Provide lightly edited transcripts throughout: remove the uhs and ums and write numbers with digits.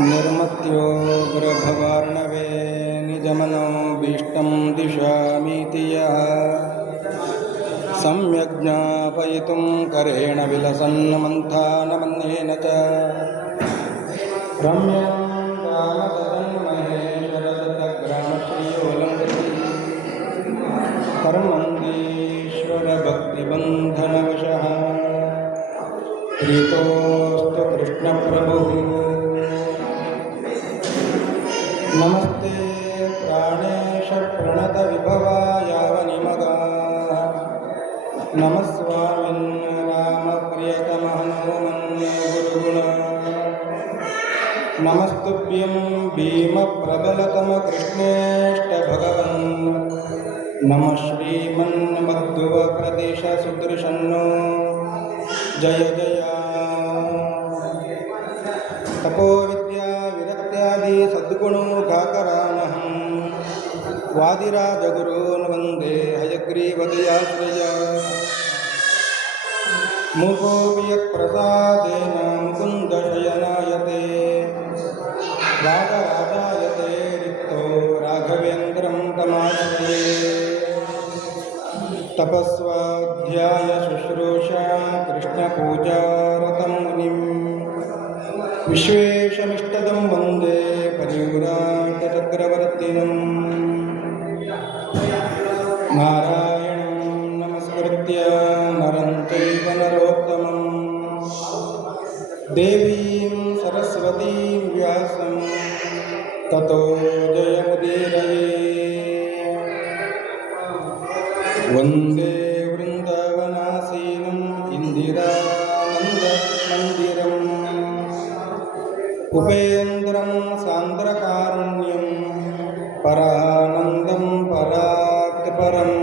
निर्मत्योग्रभवार्णवे निजमनोभीष्टं दिशामीति यः सम्यक् ज्ञापयितुं करेण विलसन्नमन्थानमन्येन च रम्यं रामतदन्महेश्वरदत्तग्रामश्रियोऽलङ्कृति कर्मन्दीश्वरभक्तिबन्धनवशः प्रीतोऽस्तु कृष्णप्रभुः। नमस्ते प्राणेश प्रणतविभवायावनिमगाः नमस्वामिन् रामप्रियतमः नमोमन् गुरुगुण नमस्तुभ्यं भीमप्रबलतमकृष्णेष्टभगवन् नमः श्रीमन्मध्वप्रदेशसुदर्शनो जय जय। तपोविद्या विरक्त्यादि सद्गुणोघाकरानहं वादिराजगुरून् वन्दे हयग्रीवदयाश्रय मुकोऽपि यत्प्रसादेन मुकुन्दशयनायते राजराजायते रिक्तो राघवेन्द्रं तमाश्रये तपस्वाध्यायशुश्रूषा कृष्णपूजारतं मुनिं विश्वेशमिष्टदं वन्दे परिव्राजचक्रवर्तिनं नारायणं नमस्कृत्य नरं चैव नरोत्तमं देवीं सरस्वतीं व्यासं ततो जयमुदीरये। वन्दे वृन्दावनासीनं इन्दिरानन्दमन्दिरम् उपेन्द्रं सान्द्रकारुण्यं परानन्दं परात्परम्।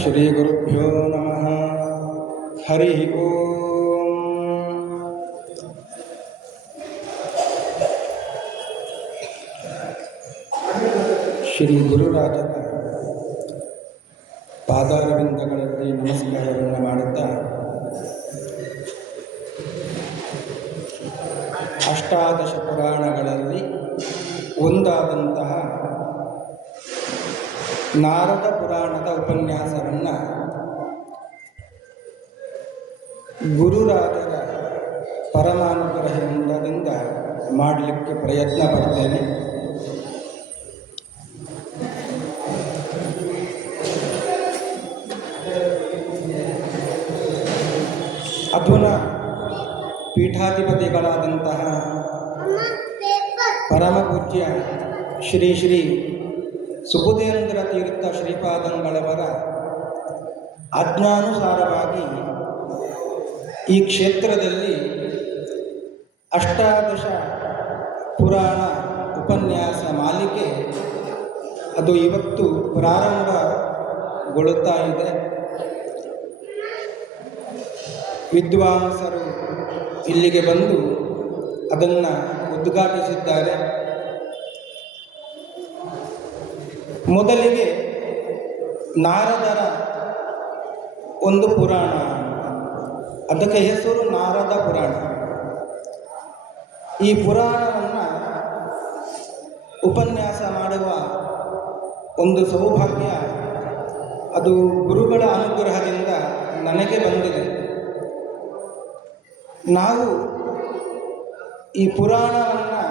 श्रीगुरुभ्यो नमः। हरिः ओम्। ಶ್ರೀ ಗುರುರಾಜನ ಪಾದಾರವಿಂದಗಳಲ್ಲಿ ನಮಸ್ಕಾರವನ್ನು ಮಾಡುತ್ತಾ ಅಷ್ಟಾದಶ ಪುರಾಣಗಳಲ್ಲಿ ಒಂದಾದಂತಹ ನಾರದ ಪುರಾಣದ ಉಪನ್ಯಾಸವನ್ನು ಗುರುರಾಜರ ಪರಮಾನುಗ್ರಹದಿಂದ ಮಾಡಲಿಕ್ಕೆ ಪ್ರಯತ್ನ ಪಡ್ತೇನೆ. ಅಧುನಾ ಪೀಠಾಧಿಪತಿಗಳಾದಂತಹ ಪರಮಪೂಜ್ಯ ಶ್ರೀ ಶ್ರೀ ಸುಬುಧೇಂದ್ರ ತೀರ್ಥ ಶ್ರೀಪಾದಂಗಳವರ ಆಜ್ಞಾನುಸಾರವಾಗಿ ಈ ಕ್ಷೇತ್ರದಲ್ಲಿ ಅಷ್ಟಾದಶ ಪುರಾಣ ಉಪನ್ಯಾಸ ಮಾಲಿಕೆ ಅದು ಇವತ್ತು ಪ್ರಾರಂಭಗೊಳ್ಳುತ್ತಾ ಇದೆ. ವಿದ್ವಾಂಸರು ಇಲ್ಲಿಗೆ ಬಂದು ಅದನ್ನು ಉದ್ಘಾಟಿಸಿದ್ದಾರೆ. ಮೊದಲಿಗೆ ನಾರದರ ಒಂದು ಪುರಾಣ, ಅದಕ್ಕೆ ಹೆಸರು ನಾರದ ಪುರಾಣ. ಈ ಪುರಾಣವನ್ನು ಉಪನ್ಯಾಸ ಮಾಡುವ ಒಂದು ಸೌಭಾಗ್ಯ ಅದು ಗುರುಗಳ ಅನುಗ್ರಹದಿಂದ ನನಗೆ ಬಂದಿದೆ. ನಾವು ಈ ಪುರಾಣವನ್ನು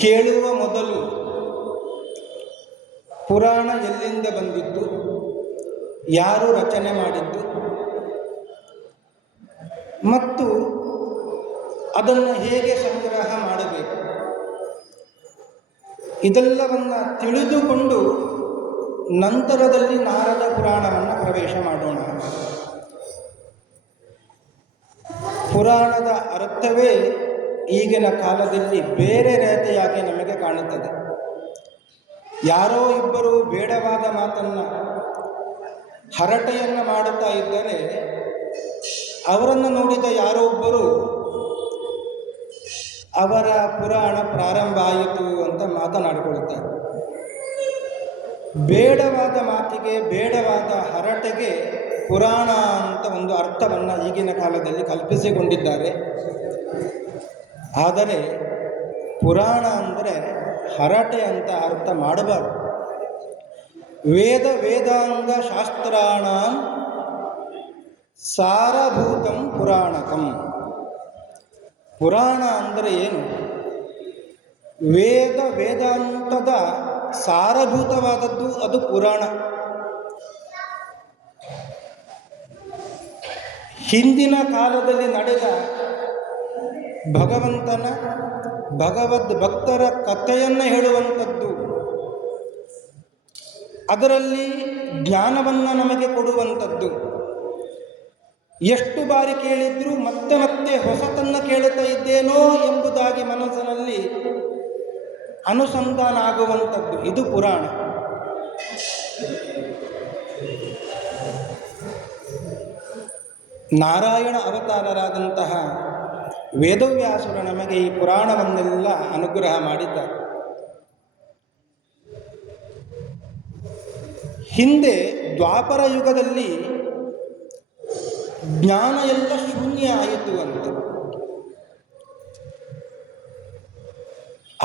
ಕೇಳುವ ಮೊದಲು ಪುರಾಣ ಎಲ್ಲಿಂದ ಬಂದಿದ್ದು, ಯಾರು ರಚನೆ ಮಾಡಿದ್ದು ಮತ್ತು ಅದನ್ನು ಹೇಗೆ ಸಂಗ್ರಹ ಮಾಡಬೇಕು ಇದೆಲ್ಲವನ್ನು ತಿಳಿದುಕೊಂಡು ನಂತರದಲ್ಲಿ ನಾರದ ಪುರಾಣವನ್ನು ಪ್ರವೇಶ ಮಾಡೋಣ. ಪುರಾಣದ ಅರ್ಥವೇ ಈಗಿನ ಕಾಲದಲ್ಲಿ ಬೇರೆ ರೀತಿಯಾಗಿ ನಮಗೆ ಕಾಣುತ್ತದೆ. ಯಾರೋ ಇಬ್ಬರು ಬೇಡವಾದ ಮಾತನ್ನು ಹರಟೆಯನ್ನು ಮಾಡುತ್ತಾ ಇದ್ದರೆ ಅವರನ್ನು ನೋಡಿದ ಯಾರೋ ಒಬ್ಬರು ಅವರ ಪುರಾಣ ಪ್ರಾರಂಭ ಆಯಿತು ಅಂತ ಮಾತನಾಡಿಕೊಳ್ಳುತ್ತಾರೆ. ಬೇಡವಾದ ಮಾತಿಗೆ, ಬೇಡವಾದ ಹರಟೆಗೆ ಪುರಾಣ ಅಂತ ಒಂದು ಅರ್ಥವನ್ನು ಈಗಿನ ಕಾಲದಲ್ಲಿ ಕಲ್ಪಿಸಿಕೊಂಡಿದ್ದಾರೆ. ಆದರೆ ಪುರಾಣ ಅಂದರೆ ಹರಟೆ ಅಂತ ಅರ್ಥ ಮಾಡಬಾರದು. ವೇದ ವೇದಾಂಗ ಶಾಸ್ತ್ರಾಣ ಸಾರಭೂತಂ ಪುರಾಣಕಂ. ಪುರಾಣ ಅಂದರೆ ಏನು? ವೇದ ವೇದಾಂತದ ಸಾರಭೂತವಾದದ್ದು ಅದು ಪುರಾಣ. ಹಿಂದಿನ ಕಾಲದಲ್ಲಿ ನಡೆದ ಭಗವಂತನ ಭಗವದ್ ಭಕ್ತರ ಕಥೆಯನ್ನು ಹೇಳುವಂಥದ್ದು, ಅದರಲ್ಲಿ ಜ್ಞಾನವನ್ನು ನಮಗೆ ಕೊಡುವಂಥದ್ದು. ಎಷ್ಟು ಬಾರಿ ಕೇಳಿದ್ರೂ ಮತ್ತೆ ಮತ್ತೆ ಹೊಸತನ್ನು ಕೇಳುತ್ತಾ ಇದ್ದೇನೋ ಎಂಬುದಾಗಿ ಮನಸ್ಸಿನಲ್ಲಿ ಅನುಸಂಧಾನ ಆಗುವಂಥದ್ದು ಇದು ಪುರಾಣ. ನಾರಾಯಣ ಅವತಾರರಾದಂತಹ ವೇದವ್ಯಾಸರು ನಮಗೆ ಈ ಪುರಾಣವನ್ನೆಲ್ಲ ಅನುಗ್ರಹ ಮಾಡಿದ್ದಾರೆ. ಹಿಂದೆ ದ್ವಾಪರ ಯುಗದಲ್ಲಿ ಜ್ಞಾನ ಎಲ್ಲ ಶೂನ್ಯ ಆಯಿತು ಅಂತ.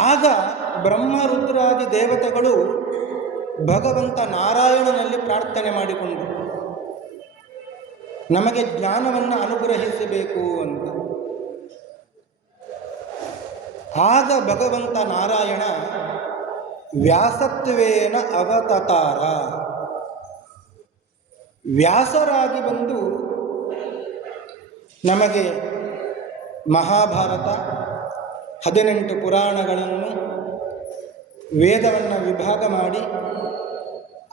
ಆಗ ಬ್ರಹ್ಮ ರುದ್ರಾದಿ ದೇವತೆಗಳು ಭಗವಂತ ನಾರಾಯಣನಲ್ಲಿ ಪ್ರಾರ್ಥನೆ ಮಾಡಿಕೊಂಡರು, ನಮಗೆ ಜ್ಞಾನವನ್ನು ಅನುಗ್ರಹಿಸಬೇಕು ಅಂತ. ಆಗ ಭಗವಂತ ನಾರಾಯಣ ವ್ಯಾಸತ್ವೇನ ಅವತಾರ, ವ್ಯಾಸರಾಗಿ ಬಂದು ನಮಗೆ ಮಹಾಭಾರತ 18 ಪುರಾಣಗಳನ್ನು ವೇದವನ್ನು ವಿಭಾಗ ಮಾಡಿ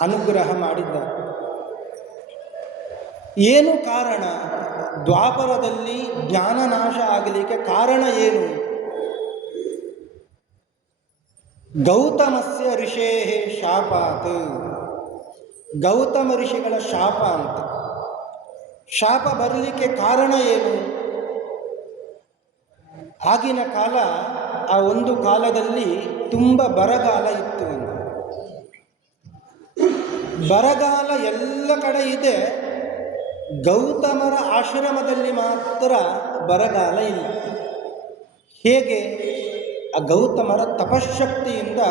ಅನುಗ್ರಹ ಮಾಡಿದ್ದಾರೆ. ಏನು ಕಾರಣ? ದ್ವಾಪರದಲ್ಲಿ ಜ್ಞಾನನಾಶ ಆಗಲಿಕ್ಕೆ ಕಾರಣ ಏನು? ಗೌತಮಸ್ಯ ಋಷೇ ಶಾಪಾತ್. ಗೌತಮ ಋಷಿಗಳ ಶಾಪ ಅಂತ. ಶಾಪ ಬರಲಿಕ್ಕೆ ಕಾರಣ ಏನು? ಆಗಿನ ಕಾಲ, ಆ ಒಂದು ಕಾಲದಲ್ಲಿ ತುಂಬ ಬರಗಾಲ ಇತ್ತು. ಬರಗಾಲ ಎಲ್ಲ ಕಡೆ ಇದೆ, ಗೌತಮರ ಆಶ್ರಮದಲ್ಲಿ ಮಾತ್ರ ಬರಗಾಲ ಇಲ್ಲ. ಹೇಗೆ? ಆ ಗೌತಮರ ತಪಶಕ್ತಿಯಿಂದ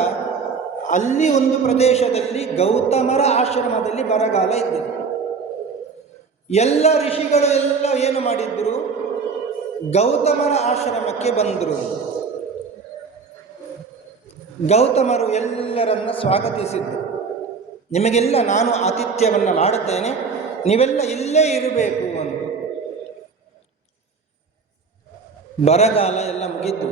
ಅಲ್ಲಿ ಒಂದು ಪ್ರದೇಶದಲ್ಲಿ ಗೌತಮರ ಆಶ್ರಮದಲ್ಲಿ ಬರಗಾಲ ಇದ್ದರು. ಎಲ್ಲ ಋಷಿಗಳು ಎಲ್ಲ ಏನು ಮಾಡಿದ್ರು? ಗೌತಮರ ಆಶ್ರಮಕ್ಕೆ ಬಂದರು. ಗೌತಮರು ಎಲ್ಲರನ್ನ ಸ್ವಾಗತಿಸಿದ್ರು. ನಿಮಗೆಲ್ಲ ನಾನು ಆತಿಥ್ಯವನ್ನು ಮಾಡುತ್ತೇನೆ, ನೀವೆಲ್ಲ ಇಲ್ಲೇ ಇರಬೇಕು ಅಂತ. ಬರಗಾಲ ಎಲ್ಲ ಮುಗಿತು.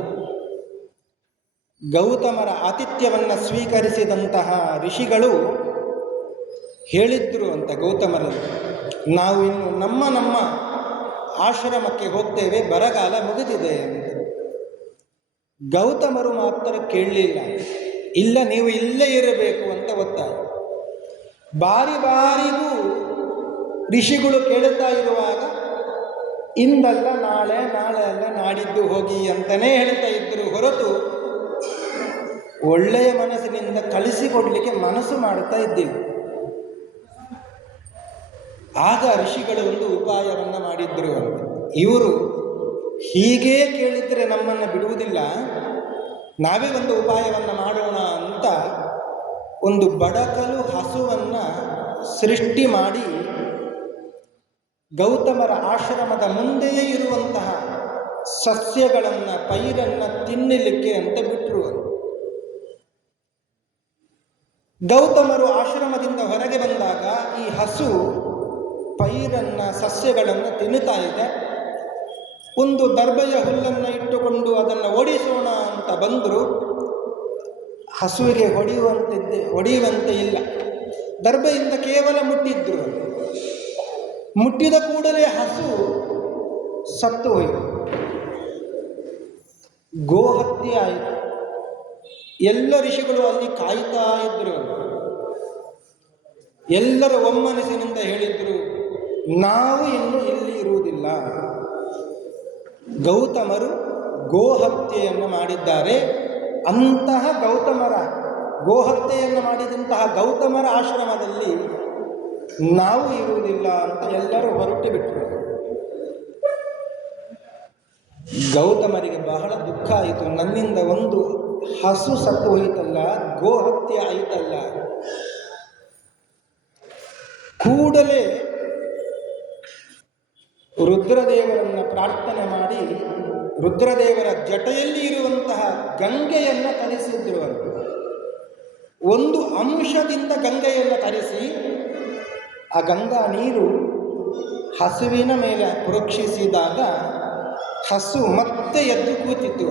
ಗೌತಮರ ಆತಿಥ್ಯವನ್ನು ಸ್ವೀಕರಿಸಿದಂತಹ ಋಷಿಗಳು ಹೇಳಿದ್ರು ಅಂತ ಗೌತಮರಲ್ಲಿ, ನಾವು ಇನ್ನು ನಮ್ಮ ಆಶ್ರಮಕ್ಕೆ ಹೋಗ್ತೇವೆ, ಬರಗಾಲ ಮುಗಿದಿದೆ ಅಂತ. ಗೌತಮರು ಮಾತ್ರ ಕೇಳಲಿಲ್ಲ, ಇಲ್ಲ ನೀವು ಇಲ್ಲೇ ಇರಬೇಕು ಅಂತ ಒತ್ತಾಯ. ಬಾರಿಗೂ ಋಷಿಗಳು ಕೇಳುತ್ತಾ ಇರುವಾಗ ಇಂದಲ್ಲ ನಾಳೆ, ನಾಳೆ ಅಲ್ಲ ನಾಡಿದ್ದು ಹೋಗಿ ಅಂತಲೇ ಹೇಳ್ತಾ ಇದ್ದರು ಹೊರತು ಒಳ್ಳೆಯ ಮನಸ್ಸಿನಿಂದ ಕಳಿಸಿಕೊಡಲಿಕ್ಕೆ ಮನಸ್ಸು ಮಾಡುತ್ತಾ ಇದ್ದೀವಿ. ಆಗ ಋಷಿಗಳು ಒಂದು ಉಪಾಯವನ್ನು ಮಾಡಿದ್ರು ಅಂತ. ಇವರು ಹೀಗೇ ಕೇಳಿದರೆ ನಮ್ಮನ್ನು ಬಿಡುವುದಿಲ್ಲ, ನಾವೇ ಒಂದು ಉಪಾಯವನ್ನು ಮಾಡೋಣ ಅಂತ ಒಂದು ಬಡಕಲು ಹಸುವನ್ನು ಸೃಷ್ಟಿ ಮಾಡಿ ಗೌತಮರ ಆಶ್ರಮದ ಮುಂದೆಯೇ ಇರುವಂತಹ ಸಸ್ಯಗಳನ್ನು, ಪೈರನ್ನು ತಿನ್ನಲಿಕ್ಕೆ ಅಂತ ಬಿಟ್ಟರು. ಗೌತಮರು ಆಶ್ರಮದಿಂದ ಹೊರಗೆ ಬಂದಾಗ ಈ ಹಸು ಪೈರನ್ನು, ಸಸ್ಯಗಳನ್ನು ತಿನ್ನುತ್ತಾ ಇದೆ. ಒಂದು ದರ್ಬೆಯ ಹುಲ್ಲನ್ನು ಇಟ್ಟುಕೊಂಡು ಅದನ್ನು ಓಡಿಸೋಣ ಅಂತ ಬಂದರು. ಹಸುವಿಗೆ ಹೊಡೆಯುವಂತೆ ಇಲ್ಲ, ದರ್ಬೆಯಿಂದ ಕೇವಲ ಮುಟ್ಟಿದ್ರು. ಮುಟ್ಟಿದ ಕೂಡಲೇ ಹಸು ಸತ್ತು ಹೋಯಿತು, ಗೋಹತ್ಯೆ ಆಯಿತು. ಎಲ್ಲ ಋಷಿಗಳು ಅಲ್ಲಿ ಕಾಯ್ತಾ ಇದ್ರು. ಎಲ್ಲರ ಒಮ್ಮನಸ್ಸಿನಿಂದ ಹೇಳಿದ್ರು, ನಾವು ಇನ್ನು ಇಲ್ಲಿ ಇರುವುದಿಲ್ಲ. ಗೌತಮರು ಗೋಹತ್ಯೆಯನ್ನು ಮಾಡಿದ್ದಾರೆ. ಅಂತಹ ಗೋಹತ್ಯೆಯನ್ನು ಮಾಡಿದಂತಹ ಗೌತಮರ ಆಶ್ರಮದಲ್ಲಿ ನಾವು ಇರುವುದಿಲ್ಲ ಅಂತ ಎಲ್ಲರೂ ಹೊರಟು ಬಿಟ್ಟರು. ಗೌತಮರಿಗೆ ಬಹಳ ದುಃಖ ಆಯಿತು. ನನ್ನಿಂದ ಒಂದು ಹಸು ಸತ್ತು ಹೋಯಿತಲ್ಲ, ಗೋಹತ್ಯೆ ಆಯಿತಲ್ಲ. ಕೂಡಲೇ ರುದ್ರದೇವರನ್ನು ಪ್ರಾರ್ಥನೆ ಮಾಡಿ ರುದ್ರದೇವರ ಜಟೆಯಲ್ಲಿ ಇರುವಂತಹ ಗಂಗೆಯನ್ನು ತರಿಸಿದ್ರು. ಅಂತ ಒಂದು ಅಂಶದಿಂದ ಗಂಗೆಯನ್ನು ತರಿಸಿ ಆ ಗಂಗಾ ನೀರು ಹಸುವಿನ ಮೇಲೆ ಪುರೋಕ್ಷಿಸಿದಾಗ ಹಸು ಮತ್ತೆ ಎದ್ದು ಕೂತಿತ್ತು.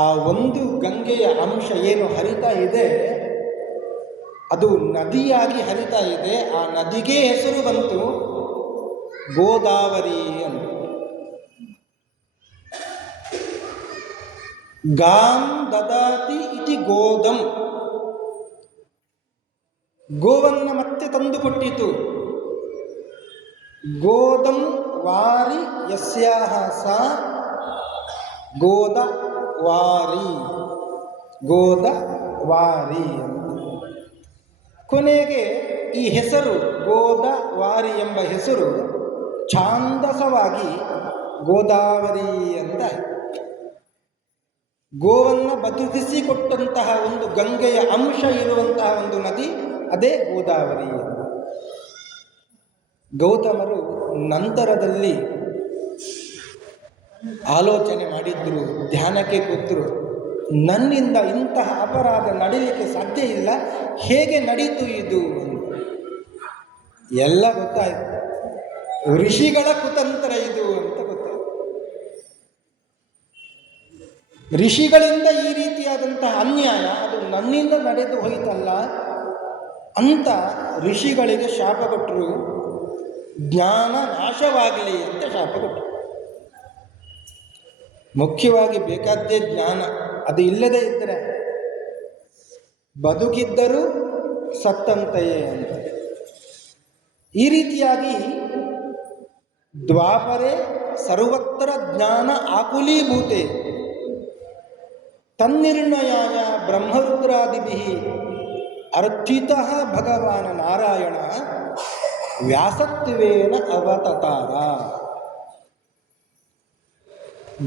ಆ ಒಂದು ಗಂಗೆಯ ಅಂಶ ಏನು ಹರಿತಾ ಇದೆ ಅದು ನದಿಯಾಗಿ ಹರಿತಾ ಇದೆ. ಆ ನದಿಗೆ ಹೆಸರು ಬಂತು ಗೋದಾವರಿ ಅಂತ. ಗಾಂ ದದಾತಿ ಇತಿ ಗೋದಂ, ಗೋವನ್ನು ಮತ್ತೆ ತಂದುಕೊಟ್ಟಿತು. ಗೋದಂ ವಾರಿ ಯಸ್ಯಾಹ ಸಾ ಗೋದವಾರಿ, ಗೋದವಾರಿ ಅಂತ. ಕೊನೆಗೆ ಈ ಹೆಸರು ಗೋದವಾರಿ ಎಂಬ ಹೆಸರು ಛಾಂದಸವಾಗಿ ಗೋದಾವರಿ ಅಂತ. ಗೋವನ್ನು ಬದುಕಿಸಿಕೊಟ್ಟಂತಹ ಒಂದು ಗಂಗೆಯ ಅಂಶ ಇರುವಂತಹ ಒಂದು ನದಿ ಅದೇ ಗೋದಾವರಿ. ಗೌತಮರು ನಂತರದಲ್ಲಿ ಆಲೋಚನೆ ಮಾಡಿದ್ರು, ಧ್ಯಾನಕ್ಕೆ ಕೂತರು. ನನ್ನಿಂದ ಇಂತಹ ಅಪರಾಧ ನಡೀಲಿಕ್ಕೆ ಸಾಧ್ಯ ಇಲ್ಲ, ಹೇಗೆ ನಡೀತು ಇದು ಅಂತ. ಎಲ್ಲ ಗೊತ್ತಾಯಿತು, ಋಷಿಗಳ ಕುತಂತ್ರ ಇದು ಅಂತ ಗೊತ್ತಾಯಿತು. ಋಷಿಗಳಿಂದ ಈ ರೀತಿಯಾದಂತಹ ಅನ್ಯಾಯ ಅದು ನನ್ನಿಂದ ನಡೆದು ಹೋಯಿತಲ್ಲ ಅಂತ ಋಷಿಗಳಿಗೆ ಶಾಪ ಕೊಟ್ಟರು. ಜ್ಞಾನ ನಾಶವಾಗಲಿ ಅಂತ ಶಾಪ ಕೊಟ್ಟರು. ಮುಖ್ಯವಾಗಿ ಬೇಕಾದ್ದೇ ಜ್ಞಾನ. ಅದು ಇಲ್ಲದೇ ಇದ್ದರೆ ಬದುಕಿದ್ದರೂ ಸತ್ತಂತೆಯೇ ಅಂತ. ಈ ರೀತಿಯಾಗಿ ದ್ವಾಪರೇ ಸರ್ವತ್ರ ಜ್ಞಾನ ಆಕುಲೀಭೂತೆ ತನ್ನಿರ್ಣಯಾಯ ಬ್ರಹ್ಮರುದ್ರಾದಿಭಿಃ ಅರ್ಥಿತಃ ಭಗವಾನ್ ನಾರಾಯಣ ವ್ಯಾಸತ್ವೇನ ಅವತತಾರ.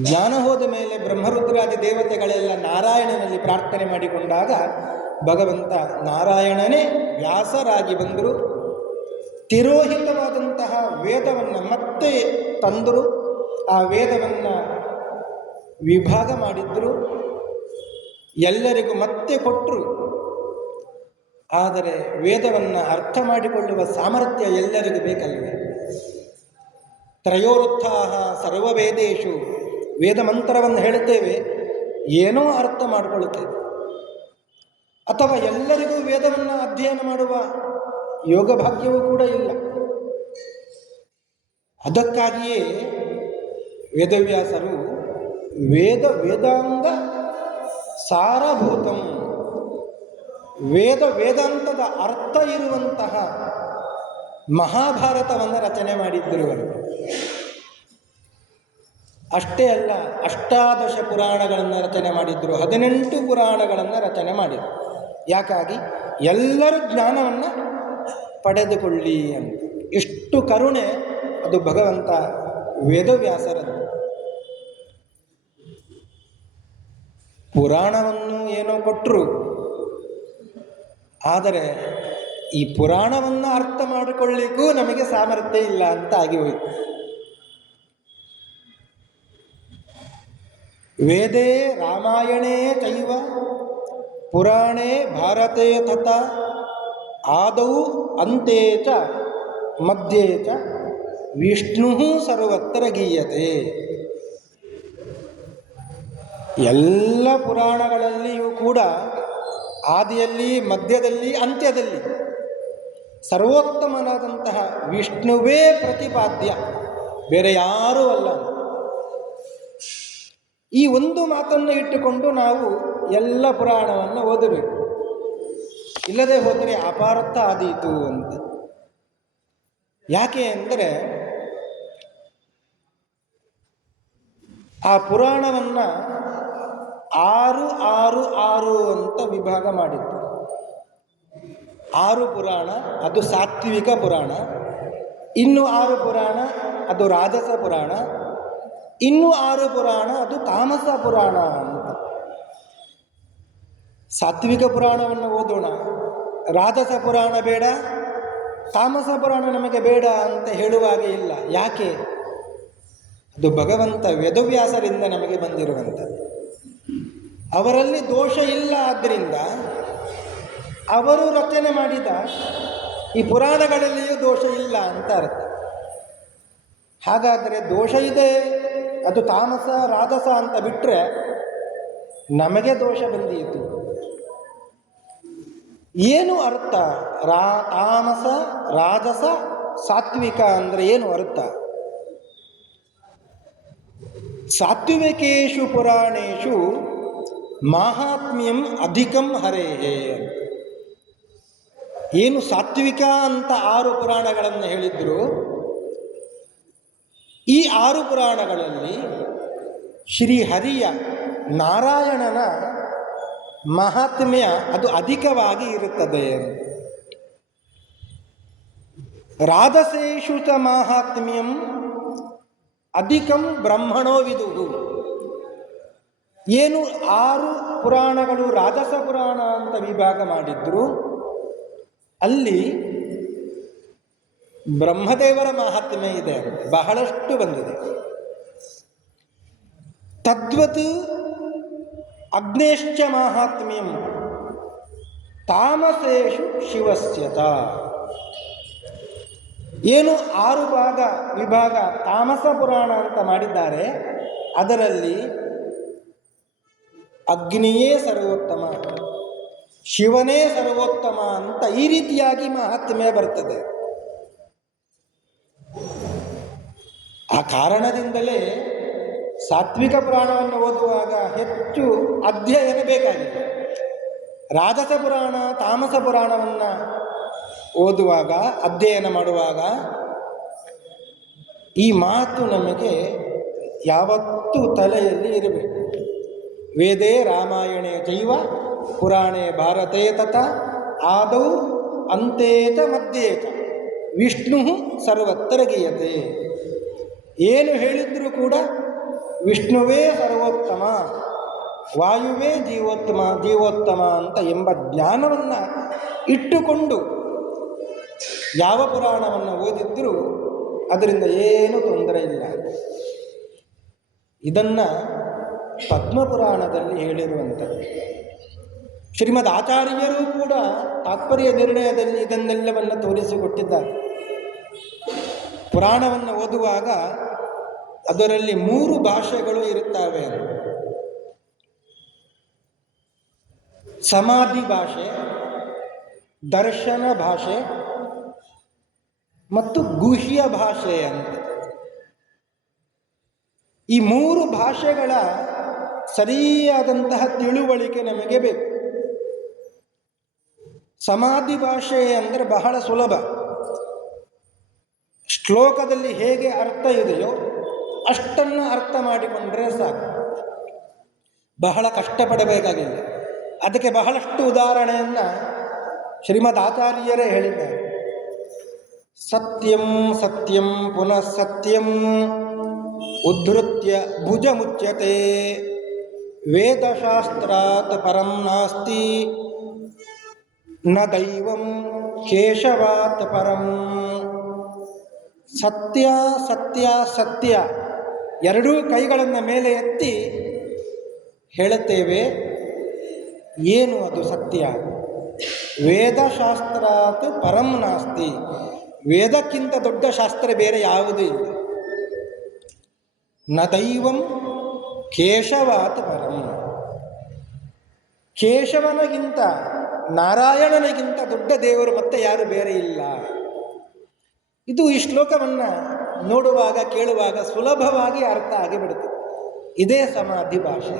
ಜ್ಞಾನ ಹೋದ ಮೇಲೆ ಬ್ರಹ್ಮರುದ್ರಾದಿ ದೇವತೆಗಳೆಲ್ಲ ನಾರಾಯಣನಲ್ಲಿ ಪ್ರಾರ್ಥನೆ ಮಾಡಿಕೊಂಡಾಗ ಭಗವಂತ ನಾರಾಯಣನೇ ವ್ಯಾಸರಾಗಿ ಬಂದರು. ತಿರೋಹಿತವಾದಂತಹ ವೇದವನ್ನು ಮತ್ತೆ ತಂದರು. ಆ ವೇದವನ್ನು ವಿಭಾಗ ಮಾಡಿದ್ರು, ಎಲ್ಲರಿಗೂ ಮತ್ತೆ ಕೊಟ್ಟರು. ಆದರೆ ವೇದವನ್ನು ಅರ್ಥ ಮಾಡಿಕೊಳ್ಳುವ ಸಾಮರ್ಥ್ಯ ಎಲ್ಲರಿಗೂ ಬೇಕಲ್ವೇ? ತ್ರಯೋರುತ್ಥಾಹ ಸರ್ವವೇದೇಶು, ವೇದ ಮಂತ್ರವನ್ನು ಹೇಳುತ್ತೇವೆ, ಏನೋ ಅರ್ಥ ಮಾಡಿಕೊಳ್ಳುತ್ತೇವೆ. ಅಥವಾ ಎಲ್ಲರಿಗೂ ವೇದವನ್ನು ಅಧ್ಯಯನ ಮಾಡುವ ಯೋಗ ಭಾಗ್ಯವೂ ಕೂಡ ಇಲ್ಲ. ಅದಕ್ಕಾಗಿಯೇ ವೇದವ್ಯಾಸರು ವೇದಾಂಗ ಸಾರಭೂತಂ, ವೇದಾಂತದ ಅರ್ಥ ಇರುವಂತಹ ಮಹಾಭಾರತವನ್ನು ರಚನೆ ಮಾಡಿದ್ದರು. ಅಷ್ಟೇ ಅಲ್ಲ, ಅಷ್ಟಾದಶ ಪುರಾಣಗಳನ್ನು ರಚನೆ ಮಾಡಿದ್ದರು, 18 ಪುರಾಣಗಳನ್ನು ರಚನೆ ಮಾಡಿದರು. ಯಾಕಾಗಿ? ಎಲ್ಲರೂ ಜ್ಞಾನವನ್ನು ಪಡೆದುಕೊಳ್ಳಿ ಅಂತ. ಎಷ್ಟು ಕರುಣೆ ಅದು ಭಗವಂತ ವೇದವ್ಯಾಸರದ್ದು. ಪುರಾಣವನ್ನು ಏನೋ ಕೊಟ್ಟರು, ಆದರೆ ಈ ಪುರಾಣವನ್ನು ಅರ್ಥ ಮಾಡಿಕೊಳ್ಳಿಕ್ಕೂ ನಮಗೆ ಸಾಮರ್ಥ್ಯ ಇಲ್ಲ ಅಂತ ಆಗಿ ಹೋಯಿತು. ವೇದೇ ರಾಮಾಯಣೇ ಚೈವ ಪುರಾಣೇ ಭಾರತೇ ತಥಾ ಆದೌ ಅಂತೆ ಚ ಮಧ್ಯೆ ಚ ವಿಷ್ಣು ಸರ್ವತ್ರ ಗೀಯತೆ. ಎಲ್ಲ ಪುರಾಣಗಳಲ್ಲಿಯೂ ಕೂಡ ಆದಿಯಲ್ಲಿ, ಮಧ್ಯದಲ್ಲಿ, ಅಂತ್ಯದಲ್ಲಿ ಸರ್ವೋತ್ತಮನಾದಂತಹ ವಿಷ್ಣುವೇ ಪ್ರತಿಪಾದ್ಯ, ಬೇರೆ ಯಾರೂ ಅಲ್ಲ. ಈ ಒಂದು ಮಾತನ್ನು ಇಟ್ಟುಕೊಂಡು ನಾವು ಎಲ್ಲ ಪುರಾಣವನ್ನು ಓದಬೇಕು. ಇಲ್ಲದೆ ಹೋದರೆ ಅಪಾರ್ಥ ಆದೀತು ಅಂತ. ಯಾಕೆ ಅಂದರೆ ಆ ಪುರಾಣವನ್ನು ಆರು ಆರು ಆರು ಅಂತ ವಿಭಾಗ ಮಾಡಿದ್ದು. 6 ಪುರಾಣ ಅದು ಸಾತ್ವಿಕ ಪುರಾಣ, ಇನ್ನು 6 ಪುರಾಣ ಅದು ರಾಜಸ ಪುರಾಣ, ಇನ್ನು 6 ಪುರಾಣ ಅದು ತಾಮಸ ಪುರಾಣ ಅಂತ. ಸಾತ್ವಿಕ ಪುರಾಣವನ್ನು ಓದೋಣ, ರಾಜಸ ಪುರಾಣ ಬೇಡ, ತಾಮಸ ಪುರಾಣ ನಮಗೆ ಬೇಡ ಅಂತ ಹೇಳುವಾಗ ಇಲ್ಲ. ಯಾಕೆ? ಅದು ಭಗವಂತ ವೇದವ್ಯಾಸರಿಂದ ನಮಗೆ ಬಂದಿರುವಂಥದ್ದು. ಅವರಲ್ಲಿ ದೋಷ ಇಲ್ಲ, ಆದ್ದರಿಂದ ಅವರು ರಚನೆ ಮಾಡಿದ ಈ ಪುರಾಣಗಳಲ್ಲಿಯೂ ದೋಷ ಇಲ್ಲ ಅಂತ ಅರ್ಥ. ಹಾಗಾದರೆ ದೋಷ ಇದೆ, ಅದು ತಾಮಸ ರಾಜಸ ಅಂತ ಬಿಟ್ಟರೆ ನಮಗೆ ದೋಷ ಬಂದಿತ್ತು. ಏನು ಅರ್ಥ? ತಾಮಸ ರಾಜಸ ಸಾತ್ವಿಕ ಅಂದರೆ ಏನು ಅರ್ಥ? ಸಾತ್ವಿಕೇಶು ಪುರಾಣೇಶು ಮಾಹಾತ್ಮ್ಯಂ ಅಧಿಕಂ ಹರೇಹೇ. ಏನು ಸಾತ್ವಿಕ ಅಂತ 6 ಪುರಾಣಗಳನ್ನು ಹೇಳಿದ್ರು, ಈ 6 ಪುರಾಣಗಳಲ್ಲಿ ಶ್ರೀಹರಿಯ ನಾರಾಯಣನ ಮಹಾತ್ಮ್ಯ ಅದು ಅಧಿಕವಾಗಿ ಇರುತ್ತದೆ. ರಾಜಸೇಷು ಚ ಮಾಹಾತ್ಮ್ಯಂ ಅಧಿಕಂ ಬ್ರಹ್ಮಣೋ ವಿದುಹು. ಏನು 6 ಪುರಾಣಗಳು ರಾಜಸ ಪುರಾಣ ಅಂತ ವಿಭಾಗ ಮಾಡಿದ್ರು, ಅಲ್ಲಿ ಬ್ರಹ್ಮದೇವರ ಮಹಾತ್ಮ್ಯ ಇದೆ, ಬಹಳಷ್ಟು ಬಂದಿದೆ. ತದ್ವತ್ ಅಗ್ನೇಶ್ಚ ಮಾಹಾತ್ಮ್ಯಂ ತಾಮಸೇಷು ಶಿವಸ್ಯತ. ಏನು 6 ವಿಭಾಗ ತಾಮಸ ಪುರಾಣ ಅಂತ ಮಾಡಿದ್ದಾರೆ, ಅದರಲ್ಲಿ ಅಗ್ನಿಯೇ ಸರ್ವೋತ್ತಮ, ಶಿವನೇ ಸರ್ವೋತ್ತಮ ಅಂತ ಈ ರೀತಿಯಾಗಿ ಮಹಾತ್ಮ್ಯ ಬರ್ತದೆ. ಆ ಕಾರಣದಿಂದಲೇ ಸಾತ್ವಿಕ ಪುರಾಣವನ್ನು ಓದುವಾಗ ಹೆಚ್ಚು ಅಧ್ಯಯನ ಬೇಕಾಗಿದೆ. ರಾಜಸ ಪುರಾಣ ತಾಮಸ ಪುರಾಣವನ್ನು ಓದುವಾಗ ಅಧ್ಯಯನ ಮಾಡುವಾಗ ಈ ಮಾತು ನಮಗೆ ಯಾವತ್ತೂ ತಲೆಯಲ್ಲಿ ಇರಬೇಕು. ವೇದೇ ರಾಮಾಯಣೇ ಚೈವ ಪುರಾಣೇ ಭಾರತೇ ತಥಾ ಆದೌ ಅಂತೇತ ಮಧ್ಯೇತ ವಿಷ್ಣು ಸರ್ವತ್ರ ಗೀಯತೆ. ಏನು ಹೇಳಿದರೂ ಕೂಡ ವಿಷ್ಣುವೇ ಸರ್ವೋತ್ತಮ, ವಾಯುವೇ ಜೀವೋತ್ತಮ ಅಂತ ಎಂಬ ಜ್ಞಾನವನ್ನು ಇಟ್ಟುಕೊಂಡು ಯಾವ ಪುರಾಣವನ್ನು ಓದಿದ್ರೂ ಅದರಿಂದ ಏನೂ ತೊಂದರೆ ಇಲ್ಲ. ಇದನ್ನು ಪದ್ಮಪುರಾಣದಲ್ಲಿ ಹೇಳಿರುವಂಥದ್ದು. ಶ್ರೀಮದ್ ಆಚಾರ್ಯರು ಕೂಡ ತಾತ್ಪರ್ಯ ನಿರ್ಣಯದಲ್ಲಿ ಇದನ್ನೆಲ್ಲವನ್ನು ತೋರಿಸಿಕೊಟ್ಟಿದ್ದಾರೆ. ಪುರಾಣವನ್ನು ಓದುವಾಗ ಅದರಲ್ಲಿ 3 ಭಾಷೆಗಳು ಇರುತ್ತವೆ. ಸಮಾಧಿ ಭಾಷೆ, ದರ್ಶನ ಭಾಷೆ ಮತ್ತು ಗುಹ್ಯ ಭಾಷೆ ಅಂತ. ಈ 3 ಭಾಷೆಗಳ ಸರಿಯಾದಂತಹ ತಿಳುವಳಿಕೆ ನಮಗೆ ಬೇಕು. ಸಮಾಧಿ ಭಾಷೆ ಅಂದರೆ ಬಹಳ ಸುಲಭ. ಶ್ಲೋಕದಲ್ಲಿ ಹೇಗೆ ಅರ್ಥ ಇದೆಯೋ ಅಷ್ಟನ್ನು ಅರ್ಥ ಮಾಡಿಕೊಂಡ್ರೆ ಸಾಕು, ಬಹಳ ಕಷ್ಟಪಡಬೇಕಾಗಿಲ್ಲ. ಅದಕ್ಕೆ ಬಹಳಷ್ಟು ಉದಾಹರಣೆಯನ್ನು ಶ್ರೀಮದ್ ಆಚಾರ್ಯರೇ ಹೇಳಿದ್ದಾರೆ. ಸತ್ಯಂ ಸತ್ಯಂ ಪುನಃ ಸತ್ಯಂ ಉದ್ಧೃತ್ಯ ಭುಜ ಮುಚ್ಯತೆ ವೇದಶಾಸ್ತ್ರಾತ್ ಪರಂ ನಾಸ್ತಿ ನ ದೈವಂ ಕೇಶವಾತ್ ಪರಂ. ಸತ್ಯ ಸತ್ಯ ಸತ್ಯ ಎರಡೂ ಕೈಗಳನ್ನು ಮೇಲೆ ಎತ್ತಿ ಹೇಳುತ್ತೇವೆ. ಏನು ಅದು ಸತ್ಯ? ವೇದಶಾಸ್ತ್ರಾತ್ ಪರಂ ನಾಸ್ತಿ. ವೇದಕ್ಕಿಂತ ದೊಡ್ಡ ಶಾಸ್ತ್ರ ಬೇರೆ ಯಾವುದೂ ಇಲ್ಲ. ನ ದೈವಂ ಕೇಶವಾತ್ ಪರಂ. ಕೇಶವನಿಗಿಂತ ನಾರಾಯಣನಿಗಿಂತ ದೊಡ್ಡ ದೇವರು ಮತ್ತೆ ಯಾರು ಬೇರೆ ಇಲ್ಲ. ಇದು ಈ ಶ್ಲೋಕವನ್ನು ನೋಡುವಾಗ ಕೇಳುವಾಗ ಸುಲಭವಾಗಿ ಅರ್ಥ ಆಗಿಬಿಡುತ್ತದೆ. ಇದೇ ಸಮಾಧಿ ಭಾಷೆ.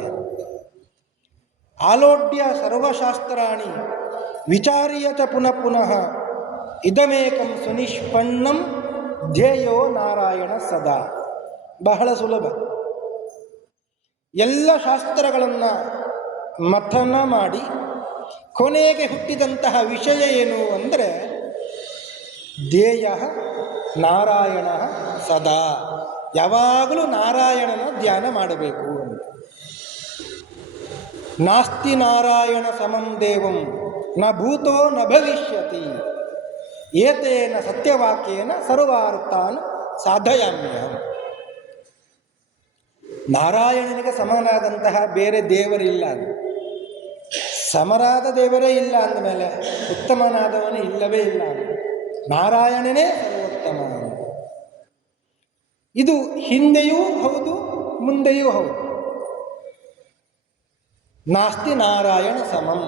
ಆಲೋಡ್ಯ ಸರ್ವಶಾಸ್ತ್ರಾಣಿ ವಿಚಾರ್ಯ ಚ ಪುನಃ ಪುನಃ ಇದಮೇಕಂ ಸುನಿಷ್ಪನ್ನಂ ಧ್ಯೇಯೋ ನಾರಾಯಣ ಸದಾ. ಬಹಳ ಸುಲಭ. ಎಲ್ಲ ಶಾಸ್ತ್ರಗಳನ್ನು ಮಥನ ಮಾಡಿ ಕೊನೆಗೆ ಹುಟ್ಟಿದಂತಹ ವಿಷಯ ಏನು ಅಂದರೆ ಧ್ಯೇಯ ನಾರಾಯಣ ಸದಾ, ಯಾವಾಗಲೂ ನಾರಾಯಣನ ಧ್ಯಾನ ಮಾಡಬೇಕು ಅಂತ. ನಾಸ್ತಿ ನಾರಾಯಣ ಸಮಂ ದೇವಂ ನ ಭೂತೋ ನ ಭವಿಷ್ಯತಿ ಏತೇನ ಸತ್ಯವಾಕ್ಯೇನ ಸರ್ವಾರ್ಥಾನ್ ಸಾಧಯಾಮ್ಯ. ನಾರಾಯಣನಿಗೆ ಸಮನಾದಂತಹ ಬೇರೆ ದೇವರಿಲ್ಲ, ಸಮರಾದ ದೇವರೇ ಇಲ್ಲ ಅಂದಮೇಲೆ ಉತ್ತಮನಾದವನೇ ಇಲ್ಲವೇ ಇಲ್ಲ. ನಾರಾಯಣನೇ ಸರ್ವೋತ್ತಮ. ಇದು ಹಿಂದೆಯೂ ಹೌದು, ಮುಂದೆಯೂ ಹೌದು. ನಾಸ್ತಿ ನಾರಾಯಣ ಸಮಂ,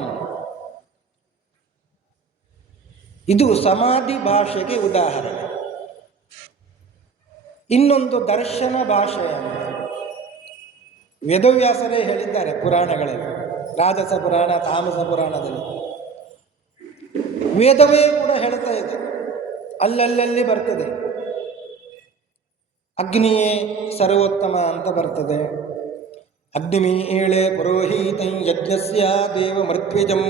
ಇದು ಸಮಾಧಿ ಭಾಷೆಗೆ ಉದಾಹರಣೆ. ಇನ್ನೊಂದು ದರ್ಶನ ಭಾಷೆ. ವೇದವ್ಯಾಸರೇ ಹೇಳಿದ್ದಾರೆ ಪುರಾಣಗಳಲ್ಲಿ, ರಾಜಸ ಪುರಾಣ, ತಾಮಸ ಪುರಾಣದಲ್ಲಿ. ವೇದವೇ ಕೂಡ ಹೇಳ್ತಾ ಇದೆ, ಅಲ್ಲಲ್ಲಿ ಬರ್ತದೆ. ಅಗ್ನಿಯೇ ಸರ್ವೋತ್ತಮ ಅಂತ ಬರ್ತದೆ. ಅಗ್ನಿಮಿ ಏಳೆ ಪುರೋಹಿತೈ ಯಜ್ಞಸ್ಯ ದೇವ ಮೃತ್ವಿಜಂ.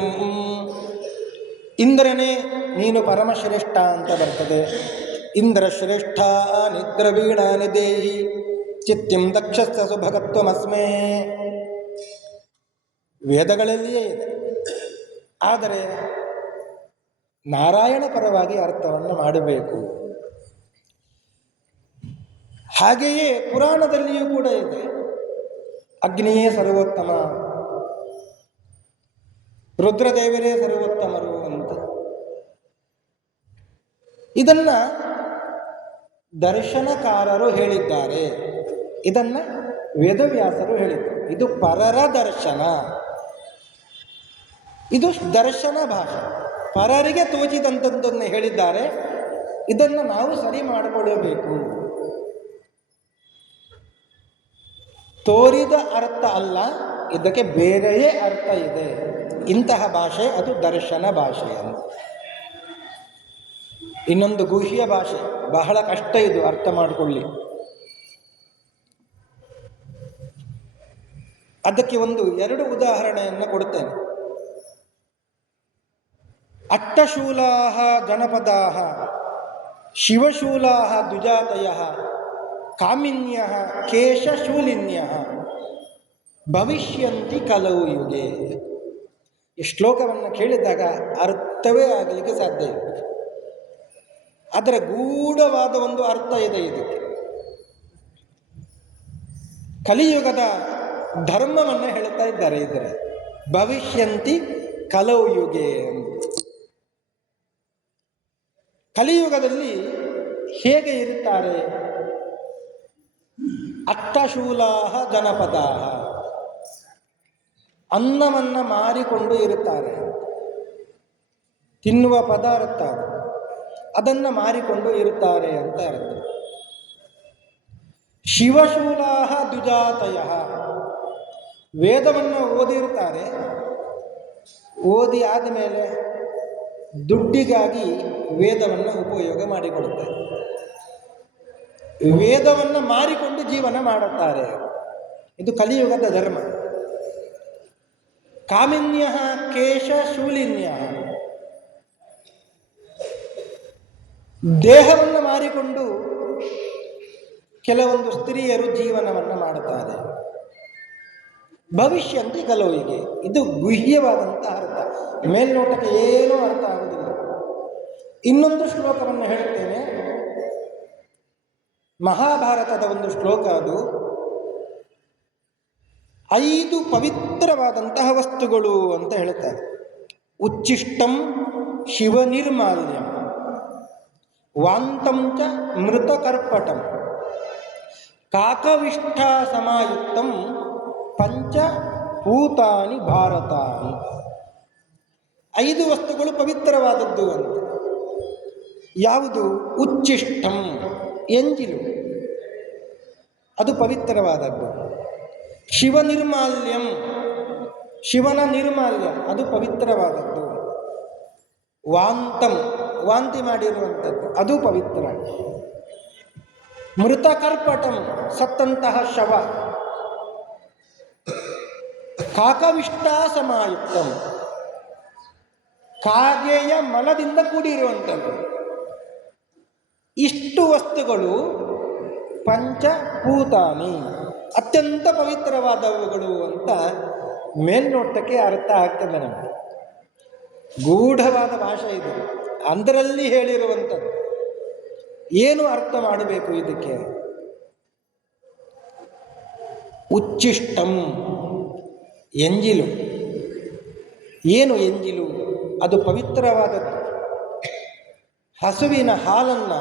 ಇಂದ್ರನೇ ನೀನು ಪರಮಶ್ರೇಷ್ಠ ಅಂತ ಬರ್ತದೆ. ಇಂದ್ರ ಶ್ರೇಷ್ಠ ನಿದ್ರವೀಣಾನಿ ದೇಹಿ ಚಿತ್ತಿಂ ದಕ್ಷಸ್ಯ ಸುಭಗತ್ವಮಸ್ಮೇ. ವೇದಗಳಲ್ಲಿಯೇ ಇದೆ. ಆದರೆ ನಾರಾಯಣ ಪರವಾಗಿ ಅರ್ಥವನ್ನು ಮಾಡಬೇಕು. ಹಾಗೆಯೇ ಪುರಾಣದಲ್ಲಿಯೂ ಕೂಡ ಇದೆ, ಅಗ್ನಿಯೇ ಸರ್ವೋತ್ತಮ, ರುದ್ರದೇವರೇ ಸರ್ವೋತ್ತಮರು ಅಂತ. ಇದನ್ನ ದರ್ಶನಕಾರರು ಹೇಳಿದ್ದಾರೆ, ಇದನ್ನ ವೇದವ್ಯಾಸರು ಹೇಳಿದ್ದಾರೆ. ಇದು ಪರರ ದರ್ಶನ, ಇದು ದರ್ಶನ ಭಾಷೆ. ಪರರಿಗೆ ತೋಚಿದಂಥದ್ದನ್ನು ಹೇಳಿದ್ದಾರೆ, ಇದನ್ನು ನಾವು ಸರಿ ಮಾಡಿಕೊಳ್ಳಬೇಕು. ತೋರಿದ ಅರ್ಥ ಅಲ್ಲ, ಇದಕ್ಕೆ ಬೇರೆಯೇ ಅರ್ಥ ಇದೆ. ಇಂತಹ ಭಾಷೆ ಅದು ದರ್ಶನ ಭಾಷೆ ಅಂತ. ಇನ್ನೊಂದು ಗುಹ್ಯ ಭಾಷೆ, ಬಹಳ ಕಷ್ಟ ಇದು ಅರ್ಥ ಮಾಡಿಕೊಳ್ಳಿ. ಅದಕ್ಕೆ ಎರಡು ಉದಾಹರಣೆಯನ್ನು ಕೊಡುತ್ತೇನೆ. ಅಟ್ಟಶೂಲಾ ಜನಪದಾ ಶಿವಶೂಲಾ ದ್ವಿಜಾತಯ ಕಾಮಿನ್ಯ ಕೇಶಶೂಲಿನ್ಯ ಭವಿಷ್ಯಂತಿ ಕಲವು ಯುಗೆ. ಈ ಶ್ಲೋಕವನ್ನು ಕೇಳಿದಾಗ ಅರ್ಥವೇ ಆಗಲಿಕ್ಕೆ ಸಾಧ್ಯ ಇಲ್ಲ. ಅದರ ಗೂಢವಾದ ಒಂದು ಅರ್ಥ ಇದೆ ಇದಕ್ಕೆ. ಕಲಿಯುಗದ ಧರ್ಮವನ್ನು ಹೇಳ್ತಾ ಇದ್ದಾರೆ ಇದರ ಭವಿಷ್ಯಂತಿ ಕಲವು ಯುಗೆ. ಕಲಿಯುಗದಲ್ಲಿ ಹೇಗೆ ಇರುತ್ತಾರೆ? ಅಟ್ಟಶೂಲಾ ಜನಪದ, ಅನ್ನವನ್ನು ಮಾರಿಕೊಂಡು ಇರುತ್ತಾರೆ. ತಿನ್ನುವ ಪದಾರ್ಥ ಅದನ್ನು ಮಾರಿಕೊಂಡು ಇರುತ್ತಾರೆ ಅಂತ ಅರ್ಥ. ಶಿವಶೂಲಾ ದ್ವಿಜಾತಯ, ವೇದವನ್ನು ಓದಿರ್ತಾರೆ, ಓದಿ ಆದಮೇಲೆ ದುಡ್ಡಿಗಾಗಿ ವೇದವನ್ನು ಉಪಯೋಗ ಮಾಡಿಕೊಳ್ಳುತ್ತಾರೆ. ವೇದವನ್ನು ಮಾರಿಕೊಂಡು ಜೀವನ ಮಾಡುತ್ತಾರೆ. ಇದು ಕಲಿಯುಗದ ಧರ್ಮ. ಕಾಮಿನ್ಯ ಕೇಶಶೂಲಿನ್ಯ, ದೇಹವನ್ನು ಮಾರಿಕೊಂಡು ಕೆಲವೊಂದು ಸ್ತ್ರೀಯರು ಜೀವನವನ್ನು ಮಾಡುತ್ತಾರೆ. ಭವಿಷ್ಯಂತಿ ಕಲೋಯಿಗೆ, ಇದು ಗುಹ್ಯವಾದಂಥ ಅರ್ಥ, ಮೇಲ್ನೋಟಕ್ಕೆ ಏನೂ ಅರ್ಥ ಆಗುವುದಿಲ್ಲ. ಇನ್ನೊಂದು ಶ್ಲೋಕವನ್ನು ಹೇಳ್ತೇನೆ, ಮಹಾಭಾರತದ ಒಂದು ಶ್ಲೋಕ ಅದು. 5 ಪವಿತ್ರವಾದಂತಹ ವಸ್ತುಗಳು ಅಂತ ಹೇಳ್ತಾರೆ. ಉಚ್ಚಿಷ್ಟಂ ಶಿವನಿರ್ಮಾಲ್ಯಂ, ವಾಂತಂ ಚ ಮೃತಕರ್ಪಟಂ, ಕಾಕವಿಷ್ಠ ಸಮಾಯುಕ್ತಂ ಪಂಚಭೂತಾನಿ ಭಾರತ. 5 ವಸ್ತುಗಳು ಪವಿತ್ರವಾದದ್ದು ಅಂತ. ಯಾವುದು? ಉಚ್ಚಿಷ್ಟಂ, ಎಂಜಿಲು, ಅದು ಪವಿತ್ರವಾದದ್ದು. ಶಿವನಿರ್ಮಾಲ್ಯಂ, ಶಿವನ ನಿರ್ಮಾಲ್ಯ, ಅದು ಪವಿತ್ರವಾದದ್ದು. ವಾಂತಂ, ವಾಂತಿ ಮಾಡಿರುವಂಥದ್ದು, ಅದು ಪವಿತ್ರ. ಮೃತಕರ್ಪಟಂ, ಸತ್ತಂತಹ ಶವ, ಕಾಕವಿಷ್ಟ ಸಮಾಯುಕ್ತಂ, ಕಾಗೆಯ ಮಲದಿಂದ ಕೂಡಿರುವಂಥದ್ದು. ಇಷ್ಟು ವಸ್ತುಗಳು ಪಂಚಭೂತಾನಿ, ಅತ್ಯಂತ ಪವಿತ್ರವಾದವುಗಳು ಅಂತ ಮೇಲ್ನೋಟಕ್ಕೆ ಅರ್ಥ ಆಗ್ತದೆ ನಮಗೆ. ಗೂಢವಾದ ಭಾಷೆ ಇದು, ಅದರಲ್ಲಿ ಹೇಳಿರುವಂಥದ್ದು. ಏನು ಅರ್ಥ ಮಾಡಬೇಕು ಇದಕ್ಕೆ? ಉಚ್ಚಿಷ್ಟಂ, ಎಂಜಿಲು. ಏನು ಎಂಜಿಲು? ಅದು ಪವಿತ್ರವಾದದ್ದು. ಹಸುವಿನ ಹಾಲನ್ನು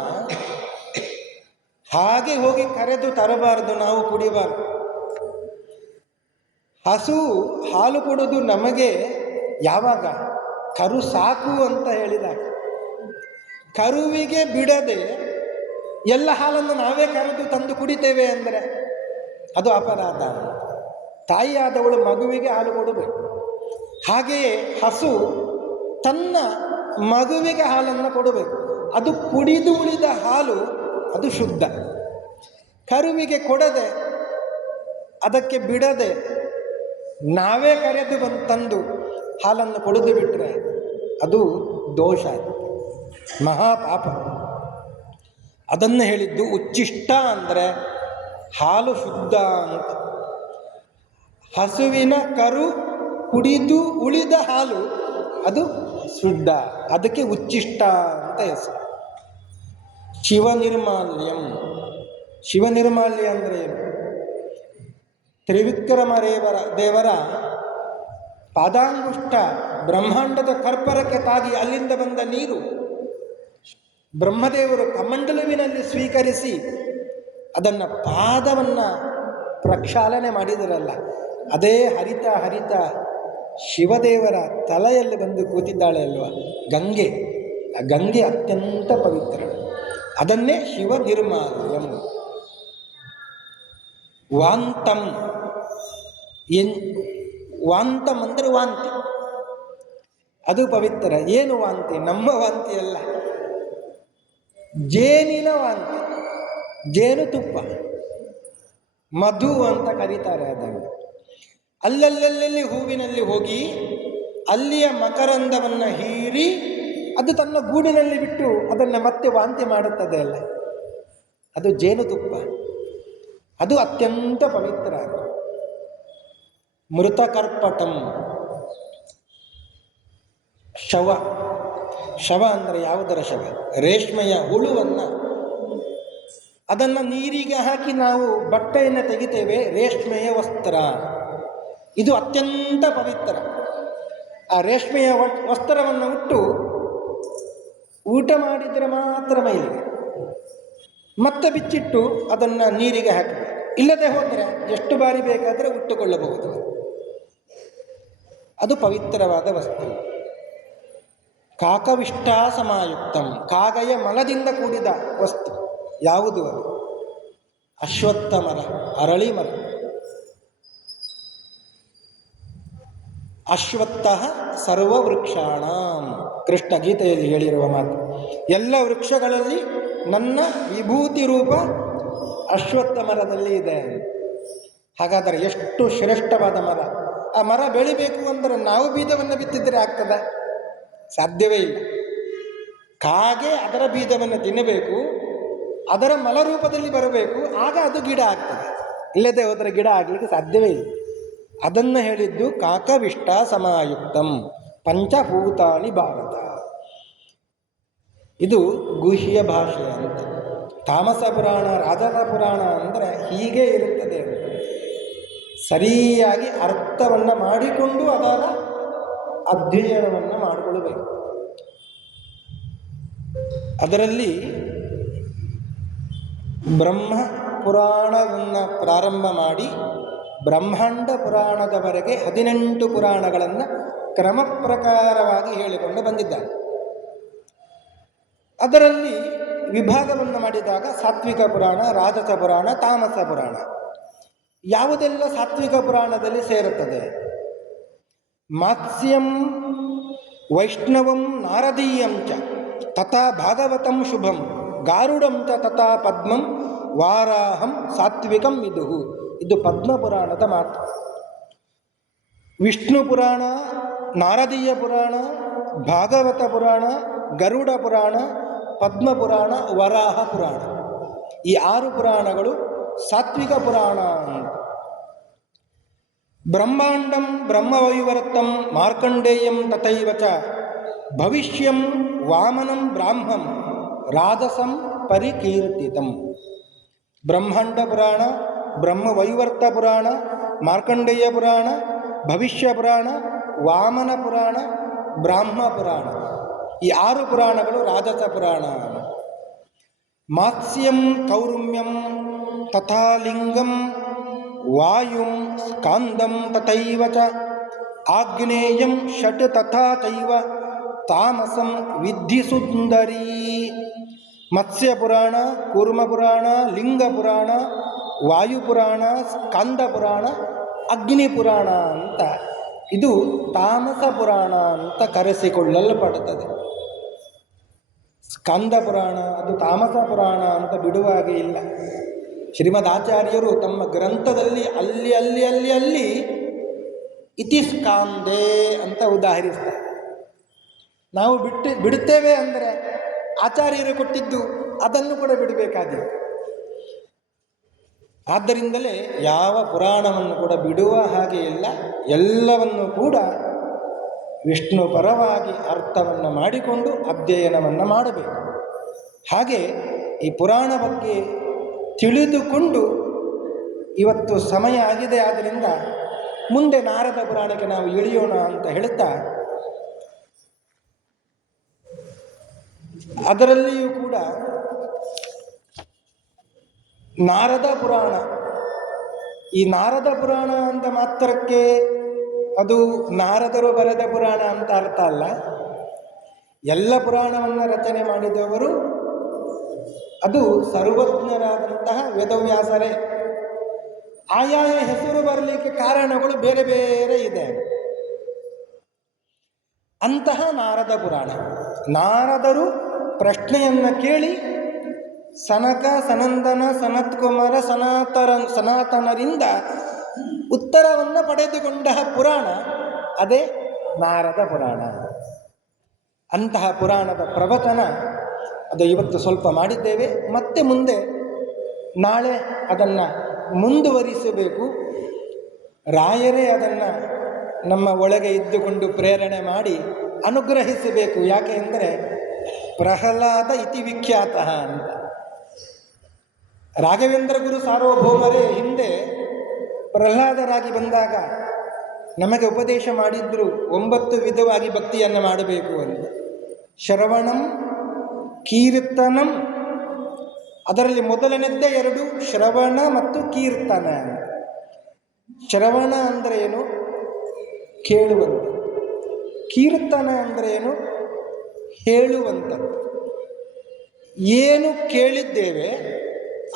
ಹಾಗೆ ಹೋಗಿ ಕರೆದು ತರಬಾರದು, ನಾವು ಕುಡಿಬಾರದು. ಹಸು ಹಾಲು ಕೊಡೋದು ನಮಗೆ ಯಾವಾಗ? ಕರು ಸಾಕು ಅಂತ ಹೇಳಿದಾಗ. ಕರುವಿಗೆ ಬಿಡದೆ ಎಲ್ಲ ಹಾಲನ್ನು ನಾವೇ ಕರೆದು ತಂದು ಕುಡಿತೇವೆ ಅಂದರೆ ಅದು ಅಪರಾಧ. ತಾಯಿಯಾದವಳು ಮಗುವಿಗೆ ಹಾಲು ಕೊಡಬೇಕು. ಹಾಗೆಯೇ ಹಸು ತನ್ನ ಮಗುವಿಗೆ ಹಾಲನ್ನು ಕೊಡಬೇಕು. ಅದು ಕುಡಿದು ಉಳಿದ ಹಾಲು ಅದು ಶುದ್ಧ. ಕರುವಿಗೆ ಕೊಡದೆ, ಅದಕ್ಕೆ ಬಿಡದೆ ನಾವೇ ಕರೆದು ತಂದು ಹಾಲನ್ನು ಕೊಡದು ಬಿಟ್ಟರೆ ಅದು ದೋಷ, ಮಹಾಪಾಪ. ಅದನ್ನು ಹೇಳಿದ್ದು ಉಚ್ಚಿಷ್ಟ ಅಂದರೆ ಹಾಲು ಶುದ್ಧ ಅಂತ. ಹಸುವಿನ ಕರು ಕುಡಿದು ಉಳಿದ ಹಾಲು ಅದು ಶುದ್ಧ, ಅದಕ್ಕೆ ಉಚ್ಚಿಷ್ಟ ಅಂತ ಹೆಸರು. ಶಿವನಿರ್ಮಾಲ್ಯಂ, ಶಿವನಿರ್ಮಾಲ್ಯ ಅಂದರೆ ಏನು? ತ್ರಿವಿಕ್ರಮ ದೇವರ ಪಾದಾಂಗುಷ್ಟ ಬ್ರಹ್ಮಾಂಡದ ಕರ್ಪರಕ್ಕೆ ತಾಗಿ ಅಲ್ಲಿಂದ ಬಂದ ನೀರು ಬ್ರಹ್ಮದೇವರು ಕಮಂಡಲುವಿನಲ್ಲಿ ಸ್ವೀಕರಿಸಿ ಅದನ್ನು ಪಾದವನ್ನು ಪ್ರಕ್ಷಾಲನೆ ಮಾಡಿದರಲ್ಲ, ಅದೇ ಹರಿತ ಹರಿತ ಶಿವದೇವರ ತಲೆಯಲ್ಲಿ ಬಂದು ಕೂತಿದ್ದಾಳೆ ಅಲ್ವ ಗಂಗೆ. ಆ ಗಂಗೆ ಅತ್ಯಂತ ಪವಿತ್ರ, ಅದನ್ನೇ ಶಿವ ನಿರ್ಮಾಲ್ಯಂ. ವಾಂತಂ, ವಾಂತಂ ಅಂದರೆ ವಾಂತಿ, ಅದು ಪವಿತ್ರ. ಏನು ವಾಂತಿ? ನಮ್ಮ ವಾಂತಿ ಅಲ್ಲ, ಜೇನಿನ ವಾಂತಿ. ಜೇನುತುಪ್ಪ, ಮಧು ಅಂತ ಕರೀತಾರೆ ಅದನ್ನು. ಅಲ್ಲಲ್ಲಿ ಹೂವಿನಲ್ಲಿ ಹೋಗಿ ಅಲ್ಲಿಯ ಮಕರಂದವನ್ನು ಹೀರಿ ಅದು ತನ್ನ ಗೂಡಿನಲ್ಲಿ ಬಿಟ್ಟು ಅದನ್ನು ಮತ್ತೆ ವಾಂತಿ ಮಾಡುತ್ತದೆ ಅಲ್ಲ, ಅದು ಜೇನುತುಪ್ಪ. ಅದು ಅತ್ಯಂತ ಪವಿತ್ರ. ಮೃತಕರ್ಪಟಂ, ಶವ. ಶವ ಅಂದರೆ ಯಾವುದರ ಶವ? ರೇಷ್ಮೆಯ ಹುಳುವನ್ನು, ಅದನ್ನು ನೀರಿಗೆ ಹಾಕಿ ನಾವು ಬಟ್ಟೆಯನ್ನು ತೆಗಿತೇವೆ, ರೇಷ್ಮೆಯ ವಸ್ತ್ರ. ಇದು ಅತ್ಯಂತ ಪವಿತ್ರ. ಆ ರೇಷ್ಮೆಯ ವಸ್ತ್ರವನ್ನು ಉಟ್ಟು ಊಟ ಮಾಡಿದರೆ ಮಾತ್ರ ಮೈಲಿಗೆ, ಮತ್ತೆ ಬಿಚ್ಚಿಟ್ಟು ಅದನ್ನು ನೀರಿಗೆ ಹಾಕಬೇಕು. ಇಲ್ಲದೆ ಹೋದರೆ ಎಷ್ಟು ಬಾರಿ ಬೇಕಾದರೆ ಉಟ್ಟುಕೊಳ್ಳಬಹುದು. ಅದು ಪವಿತ್ರವಾದ ವಸ್ತು. ಕಾಕವಿಷ್ಟ ಸಮಾಯುಕ್ತಂ, ಕಾಗೆಯ ಮಲದಿಂದ ಕೂಡಿದ ವಸ್ತು ಯಾವುದು? ಅದು ಅಶ್ವತ್ಥ ಮರ, ಅರಳಿ ಮರ. ಅಶ್ವತ್ಥ ಸರ್ವವೃಕ್ಷಾಣ, ಕೃಷ್ಣ ಗೀತೆಯಲ್ಲಿ ಹೇಳಿರುವ ಮಾತು. ಎಲ್ಲ ವೃಕ್ಷಗಳಲ್ಲಿ ನನ್ನ ವಿಭೂತಿ ರೂಪ ಅಶ್ವತ್ಥ ಮರದಲ್ಲಿ ಇದೆ. ಹಾಗಾದರೆ ಎಷ್ಟು ಶ್ರೇಷ್ಠವಾದ ಮರ! ಆ ಮರ ಬೆಳಿಬೇಕು ಅಂದರೆ ನಾವು ಬೀಜವನ್ನು ಬಿತ್ತಿದರೆ ಆಗ್ತದ? ಸಾಧ್ಯವೇ ಇಲ್ಲ. ಕಾಗೆ ಅದರ ಬೀಜವನ್ನು ತಿನ್ನಬೇಕು, ಅದರ ಮಲರೂಪದಲ್ಲಿ ಬರಬೇಕು, ಆಗ ಅದು ಗಿಡ ಆಗ್ತದೆ. ಇಲ್ಲದೆ ಹೋದರೆ ಗಿಡ ಆಗಲಿಕ್ಕೆ ಸಾಧ್ಯವೇ ಇಲ್ಲ. ಅದನ್ನು ಹೇಳಿದ್ದು ಕಾಕವಿಷ್ಟ ಸಮಾಯುಕ್ತಂ ಪಂಚಭೂತಾನಿ ಭಾರತ. ಇದು ಗುಹ್ಯ ಭಾಷೆ ಅಂತ. ತಾಮಸ ಪುರಾಣ, ರಾಜಸ ಪುರಾಣ ಅಂದರೆ ಹೀಗೆ ಇರುತ್ತದೆ ಅಂತ ಸರಿಯಾಗಿ ಅರ್ಥವನ್ನು ಮಾಡಿಕೊಂಡು ಅದರ ಅಧ್ಯಯನವನ್ನು ಮಾಡಿಕೊಳ್ಳಬೇಕು. ಅದರಲ್ಲಿ ಬ್ರಹ್ಮ ಪುರಾಣವನ್ನು ಪ್ರಾರಂಭ ಮಾಡಿ ಬ್ರಹ್ಮಾಂಡ ಪುರಾಣದವರೆಗೆ 18 ಪುರಾಣಗಳನ್ನು ಕ್ರಮ ಪ್ರಕಾರವಾಗಿ ಹೇಳಿಕೊಂಡು ಬಂದಿದ್ದಾರೆ. ಅದರಲ್ಲಿ ವಿಭಾಗವನ್ನು ಮಾಡಿದಾಗ ಸಾತ್ವಿಕ ಪುರಾಣ, ರಾಜಸ ಪುರಾಣ, ತಾಮಸ ಪುರಾಣ. ಯಾವುದೆಲ್ಲ ಸಾತ್ವಿಕ ಪುರಾಣದಲ್ಲಿ ಸೇರುತ್ತದೆ? ಮಾತ್ಸ್ಯಂ ವೈಷ್ಣವಂ ನಾರದೀಯಂ ಚ ತಥಾ ಭಾಗವತಂ ಶುಭಂ ಗಾರುಡಂ ಚ ತಥಾ ಪದ್ಮಂ ವಾರಾಹಂ ಸಾತ್ವಿಕಂ ವಿದುಹು. ಇದು ಪದ್ಮಪುರಾಣದ ಮಾತು. ವಿಷ್ಣು ಪುರಾಣ, ನಾರದೀಯ ಪುರಾಣ, ಭಾಗವತ ಪುರಾಣ, ಗರುಡ ಪುರಾಣ, ಪದ್ಮ ಪುರಾಣ, ವರಾಹ ಪುರಾಣ. ಈ 6 ಪುರಾಣಗಳು ಸಾತ್ವಿಕ ಪುರಾಣ ಅಂತ. ಬ್ರಹ್ಮಾಂಡಂ ಬ್ರಹ್ಮವೈವರ್ತಂ ಮಾರ್ಕಂಡೇಯಂ ತಥೈವ ಚ ಭವಿಷ್ಯಂ ವಾಮನಂ ಬ್ರಾಹ್ಮಂ ರಾಜಸಂ ಪರಿಕೀರ್ತಿತಂ. ಬ್ರಹ್ಮಾಂಡ ಪುರಾಣ, ಬ್ರಹ್ಮವೈವರ್ತ ಪುರಾಣ, ಮಾರ್ಕಂಡೇಯ ಪುರಾಣ, ಭವಿಷ್ಯ ಪುರಾಣ, ವಾಮನ ಪುರಾಣ, ಬ್ರಾಹ್ಮ ಪುರಾಣ. ಈ 6 ಪುರಾಣಗಳು ರಾಜಸ ಪುರಾಣ. ಮಾತ್ಸ್ಯಂ ಕೌರುಮ್ಯಂ ತಥಾ ಲಿಂಗಂ ವಾಯುಂ ಸ್ಕಾಂದಂ ತಥೈವ ಚ ಆಗ್ನೇಯಂ ಷಟ್ ತಥಾ ಚೈವ ತಾಮಸಂ ವಿದ್ಧಿ ಸುಂದರೀ. ಮತ್ಸ್ಯ ಪುರಾಣ, ಕೂರ್ಮ ಪುರಾಣ, ಲಿಂಗ ಪುರಾಣ, ವಾಯುಪುರಾಣ, ಸ್ಕಾಂದ ಪುರಾಣ, ಅಗ್ನಿ ಪುರಾಣ ಅಂತ ಇದು ತಾಮಸ ಪುರಾಣ ಅಂತ ಕರೆಸಿಕೊಳ್ಳಲ್ಪಡುತ್ತದೆ. ಸ್ಕಂದ ಪುರಾಣ ಅದು ತಾಮಸ ಪುರಾಣ ಅಂತ ಬಿಡುವಾಗೆ ಇಲ್ಲ. ಶ್ರೀಮದ್ ಆಚಾರ್ಯರು ತಮ್ಮ ಗ್ರಂಥದಲ್ಲಿ ಅಲ್ಲಿ ಇತಿ ಸ್ಕಾಂದೇ ಅಂತ ಉದಾಹರಿಸ್ತಾರೆ. ನಾವು ಬಿಡುತ್ತೇವೆ ಅಂದರೆ ಆಚಾರ್ಯರು ಕೊಟ್ಟಿದ್ದು ಅದನ್ನು ಕೂಡ ಬಿಡಬೇಕಾಗಿದೆ. ಆದ್ದರಿಂದಲೇ ಯಾವ ಪುರಾಣವನ್ನು ಕೂಡ ಬಿಡುವ ಹಾಗೆ ಇಲ್ಲ. ಎಲ್ಲವನ್ನು ಕೂಡ ವಿಷ್ಣು ಪರವಾಗಿ ಅರ್ಥವನ್ನು ಮಾಡಿಕೊಂಡು ಅಧ್ಯಯನವನ್ನು ಮಾಡಬೇಕು. ಹಾಗೆ ಈ ಪುರಾಣ ಬಗ್ಗೆ ತಿಳಿದುಕೊಂಡು ಇವತ್ತು ಸಮಯ ಆಗಿದೆ. ಆದ್ದರಿಂದ ಮುಂದೆ ನಾರದ ಪುರಾಣಕ್ಕೆ ನಾವು ಇಳಿಯೋಣ ಅಂತ ಹೇಳುತ್ತಾ, ಅದರಲ್ಲಿಯೂ ಕೂಡ ನಾರದ ಪುರಾಣ. ಈ ನಾರದ ಪುರಾಣ ಅಂತ ಮಾತ್ರಕ್ಕೆ ಅದು ನಾರದರು ಬರೆದ ಪುರಾಣ ಅಂತ ಅರ್ಥ ಅಲ್ಲ. ಎಲ್ಲ ಪುರಾಣವನ್ನು ರಚನೆ ಮಾಡಿದವರು ಅದು ಸರ್ವಜ್ಞರಾದಂತಹ ವೇದವ್ಯಾಸರೇ. ಆಯಾಯ ಹೆಸರು ಬರಲಿಕ್ಕೆ ಕಾರಣಗಳು ಬೇರೆ ಬೇರೆ ಇದೆ. ಅಂತಹ ನಾರದ ಪುರಾಣ, ನಾರದರು ಪ್ರಶ್ನೆಯನ್ನು ಕೇಳಿ ಸನಕ, ಸನಂದನ, ಸನತ್ಕುಮಾರ, ಸನಾತನರಿಂದ ಉತ್ತರವನ್ನು ಪಡೆದುಕೊಂಡ ಪುರಾಣ ಅದೇ ನಾರದ ಪುರಾಣ. ಅಂತಹ ಪುರಾಣದ ಪ್ರವಚನ ಅದು ಇವತ್ತು ಸ್ವಲ್ಪ ಮಾಡಿದ್ದೇವೆ. ಮತ್ತೆ ಮುಂದೆ ನಾಳೆ ಅದನ್ನು ಮುಂದುವರಿಸಬೇಕು. ರಾಯರೇ ಅದನ್ನು ನಮ್ಮ ಒಳಗೆ ಇದ್ದುಕೊಂಡು ಪ್ರೇರಣೆ ಮಾಡಿ ಅನುಗ್ರಹಿಸಬೇಕು. ಯಾಕೆ ಅಂದರೆ ಪ್ರಹ್ಲಾದ ಇತಿ ವಿಖ್ಯಾತ ಅಂತ. ರಾಘವೇಂದ್ರ ಗುರು ಸಾರ್ವಭೌಮರೇ ಹಿಂದೆ ಪ್ರಹ್ಲಾದರಾಗಿ ಬಂದಾಗ ನಮಗೆ ಉಪದೇಶ ಮಾಡಿದ್ರು 9 ವಿಧವಾಗಿ ಭಕ್ತಿಯನ್ನು ಮಾಡಬೇಕು ಅಂತ. ಶ್ರವಣಂ, ಕೀರ್ತನಂ, ಅದರಲ್ಲಿ ಮೊದಲನೇದ್ದೇ 2 ಶ್ರವಣ ಮತ್ತು ಕೀರ್ತನ. ಶ್ರವಣ ಅಂದರೆ ಏನು? ಕೇಳುವಂಥದ್ದು. ಕೀರ್ತನ ಅಂದರೆ ಏನು? ಹೇಳುವಂಥದ್ದು. ಏನು ಕೇಳಿದ್ದೇವೆ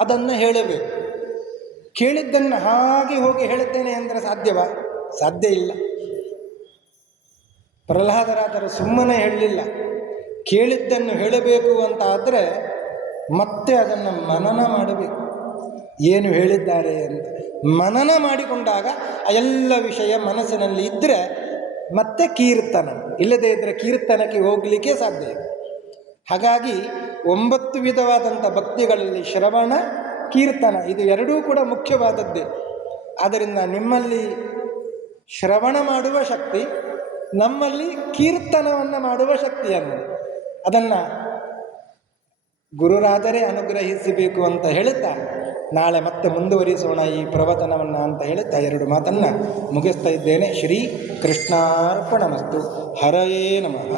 ಅದನ್ನು ಹೇಳಬೇಕು. ಕೇಳಿದ್ದನ್ನು ಹಾಗೆ ಹೋಗಿ ಹೇಳುತ್ತೇನೆ ಅಂದರೆ ಸಾಧ್ಯವಾ? ಸಾಧ್ಯ ಇಲ್ಲ. ಪ್ರಹ್ಲಾದರಾದರು ಸುಮ್ಮನೆ ಹೇಳಲಿಲ್ಲ. ಕೇಳಿದ್ದನ್ನು ಹೇಳಬೇಕು ಅಂತ ಆದರೆ ಮತ್ತೆ ಅದನ್ನು ಮನನ ಮಾಡಬೇಕು. ಏನು ಹೇಳಿದ್ದಾರೆ ಅಂತ ಮನನ ಮಾಡಿಕೊಂಡಾಗ ಆ ಎಲ್ಲ ವಿಷಯ ಮನಸ್ಸಿನಲ್ಲಿ ಇದ್ದರೆ ಮತ್ತೆ ಕೀರ್ತನ. ಇಲ್ಲದೇ ಇದ್ದರೆ ಕೀರ್ತನಕ್ಕೆ ಹೋಗಲಿಕ್ಕೆ ಸಾಧ್ಯ ಇಲ್ಲ. ಹಾಗಾಗಿ 9 ವಿಧವಾದಂಥ ಭಕ್ತಿಗಳಲ್ಲಿ ಶ್ರವಣ, ಕೀರ್ತನ ಇದು 2 ಕೂಡ ಮುಖ್ಯವಾದದ್ದೇ. ಆದ್ದರಿಂದ ನಿಮ್ಮಲ್ಲಿ ಶ್ರವಣ ಮಾಡುವ ಶಕ್ತಿ, ನಮ್ಮಲ್ಲಿ ಕೀರ್ತನವನ್ನು ಮಾಡುವ ಶಕ್ತಿಯನ್ನು ಅದನ್ನು ಗುರುರಾಜರೇ ಅನುಗ್ರಹಿಸಬೇಕು ಅಂತ ಹೇಳುತ್ತಾ ನಾಳೆ ಮತ್ತೆ ಮುಂದುವರಿಸೋಣ ಈ ಪ್ರವಚನವನ್ನು ಅಂತ ಹೇಳುತ್ತಾ 2 ಮಾತನ್ನು ಮುಗಿಸ್ತಾ ಇದ್ದೇನೆ. ಶ್ರೀ ಕೃಷ್ಣಾರ್ಪಣಮಸ್ತು. ಹರಯೇ ನಮಃ.